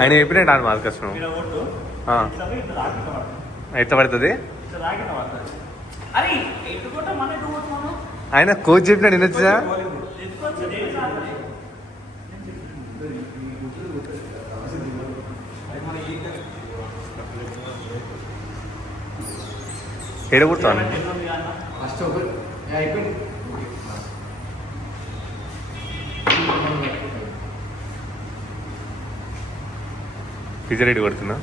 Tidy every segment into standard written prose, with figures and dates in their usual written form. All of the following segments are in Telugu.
ఆయన చెప్పినట్టు ఆడు మార్కస్ ఎట్లా పడుతుంది ఆయన కోచ్ చెప్పినాడు వినొచ్చా ఏడ కూర్చోను పిజ్జా రెడీ కొడుతున్నా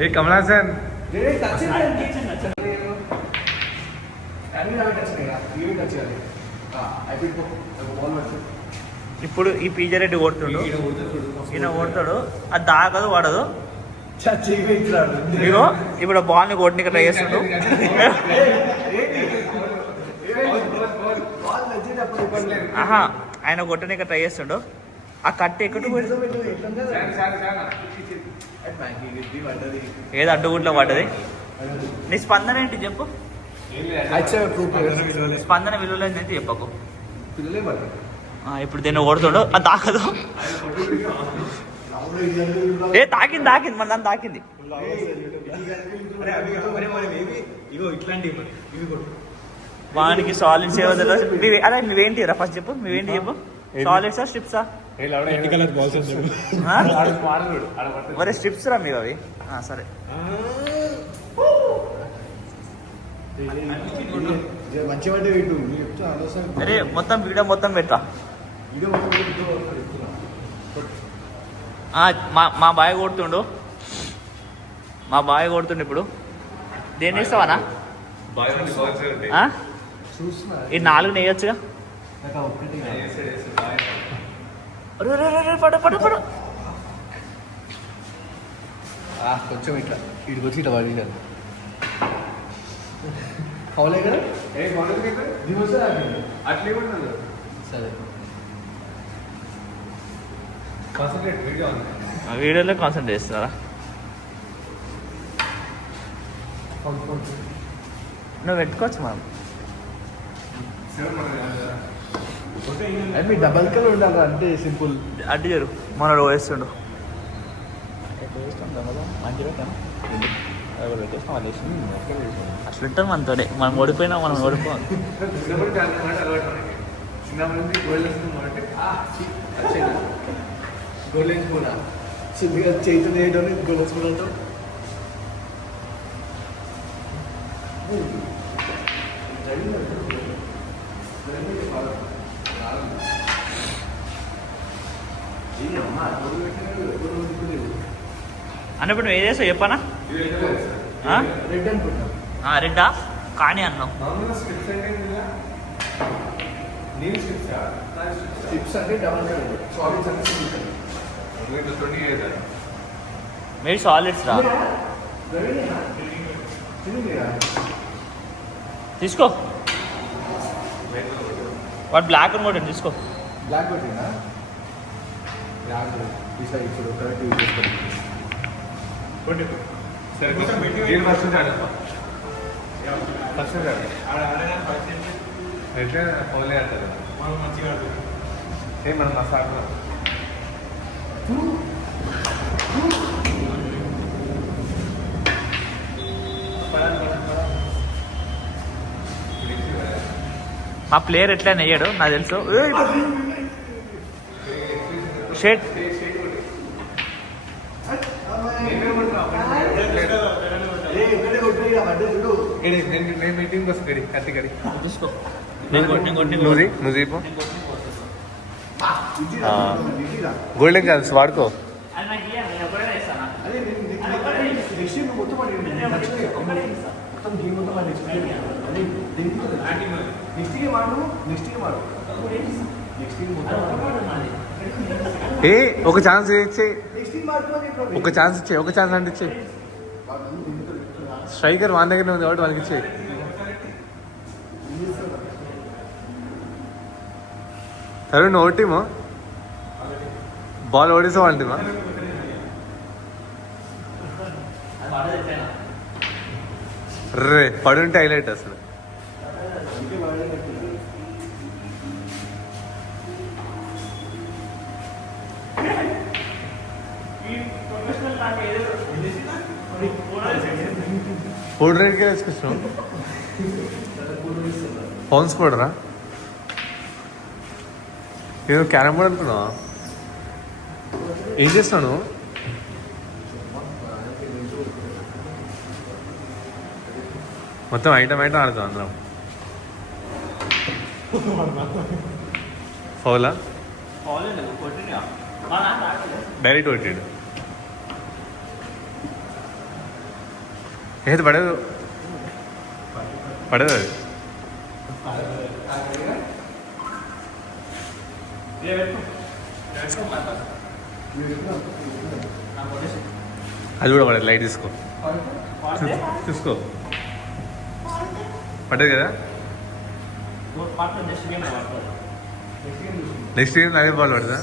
ఏ కమల్ హాసన్ ఇప్పుడు ఈ పిజ్జా రెడ్డి కొడుతుండు ఈయన కొడతాడు అది దాగదు పడదు ఇగో ఇప్పుడు బాల్ని కొట్టడానికి ట్రై చేస్తుండు ఆహా ఆయన కొట్టడానికి ట్రై చేస్తుండు ఆ కట్టు ఎక్కడు ఏదో అడ్డుగుంట్లో పడ్డది నీ స్పందన ఏంటి చెప్పు స్పందన విలువలేంటి చెప్పకు ఇప్పుడు దీన్ని కొడుతుండు అది తాకదు ఏ తాకింది తాకింది మన దాన్ని తాకింది వానికి సాలిడ్స్ ఏవో అరే నువ్వేంటి రా ఫస్ట్ చెప్పు నువ్వేంటి చెప్పు సాలిడ్సా స్ట్రిప్సా మరి స్ట్రిప్స్ రా మీరు అవి సరే అరే మొత్తం వీడియో మొత్తం పెట్టా మా బాయ్ కొడుతుండు ఇప్పుడు దేన్ని ఇస్తావనా ఈ 4 నెయ్యొచ్చుగా పడు పడు పడు కొంచెం ఇట్లా వీడికి వచ్చి ఇట్లా పడి అవులే కదా అట్లే సరే వీడియోలో కాన్సన్ట్రేట్ చేస్తున్నారా నువ్వు పెట్టుకోవచ్చు మనం మీ డబల్ కలర్ ఉండాలి అంటే సింపుల్ అడ్డు జరు మన వేస్తుండు అట్లా ఉంటాం మనతో మనం ఓడిపోయినా మనం ఓడిపోవాలి గోలేసుకున్నా చిన్నగా చేతులు వేయడం గోలేసుకున్నాతో అన్నప్పుడు నువ్వు ఏదేసో చెప్పనా రెడ్ అనుకుంటా రెడ్డా కానీ అన్నావు స్టిప్స్ అంటే డబల్ కలర్ సాలిడ్స్ అంటే సింగిల్ మీరు సాలిడ్స్ రా తీసుకో వాడు బ్లాక్ అని కూడా తీసుకో బ్లాక్ కొట్టినా ఇప్పుడు కరెక్ట్ యూజ్ చేసుకోండి పోలే అంటారు మనం మసాలా మా ప్లేయర్ ఎట్లా నెయ్యాడు నాకు తెలుసు షేట్ నేను మీటింగ్ వస్తుంది కత్తి కడి చూసుకో నువ్వు గోల్డెన్ ఛాన్స్ వాడుకో ఏ ఒక ఛాన్స్ ఇచ్చే ఒక ఛాన్స్ అంటే ఇచ్చే స్ట్రైకర్ వాన్ దగ్గర ఉంది కాబట్టి వాళ్ళకి ఇచ్చే సరే నువ్వు ఓటీమో బాల్ ఓడిసావు అంటేమా రే పడుంటే హైలైట్ అసలు ఫోర్ రేట్గా వేసుకొచ్చినావు ఫోన్స్ పడరా నేను క్యారమ్ బోర్డ్ అనుకున్నావా ఏం చేస్తున్నాను మొత్తం ఐటమ్ ఆడుతాం అందరం ఫౌలా డైరెక్ట్ కొట్టాడు ఏది పడదు పడదు అది అది కూడా పడదు లైట్ తీసుకో చూసుకో పడ్డది కదా నెక్స్ట్ గేమ్ అదే బాల్ పడదా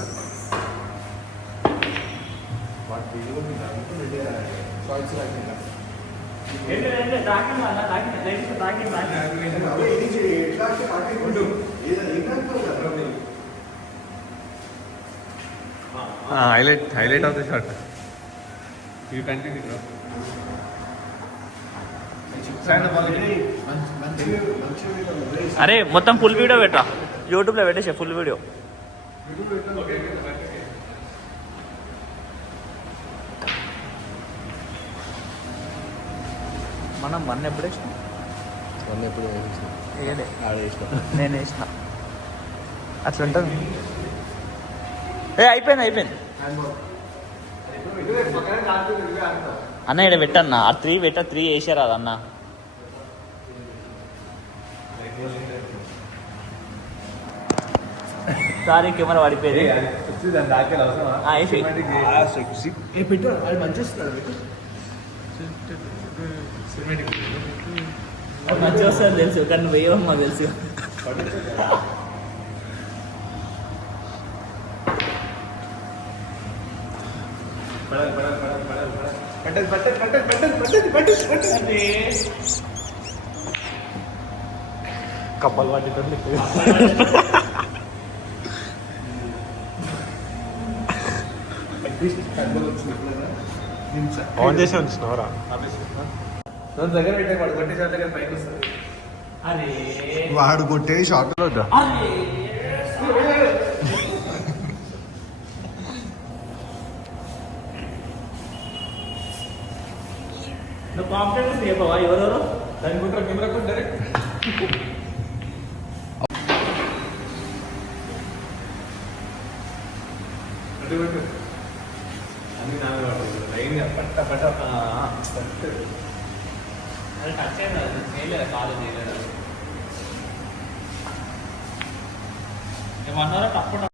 highlight of the shot you continue అరే మొత్తం ఫుల్ వీడియో పెట్టా యూట్యూబ్లో పెట్టేసే ఫుల్ వీడియో మనం వన్ ఎప్పుడు వేసినాం ఏడే నేను వేసిన అట్లా ఉంటుంది అయిపోయింది అన్న ఇక్కడ పెట్టన్న ఆ 3 పెట్ట 3 వేసారు అన్న సారీ కెమెరా పడిపోయింది మంచిగా వస్తుంది తెలుసు కానీ నువ్వు వేయవు మాకు తెలుసు కప్పలు వాటి ఆన్ చేసి ఉంచినవరా దగ్గర పెట్టే వాడు కొట్టే షాట్ దగ్గర పైకి వస్తుంది వాడు కొట్టే షాట్ నువ్వు కాంపిటెన్స్ చెప్పవా ఎవరెవరు దాని గుంటారు కెమెరా కొట్టి డైరెక్ట్ అది టచ్ అయింది చేయలేదు కాదు చేయలేదు ఏమన్నారో తప్పకుండా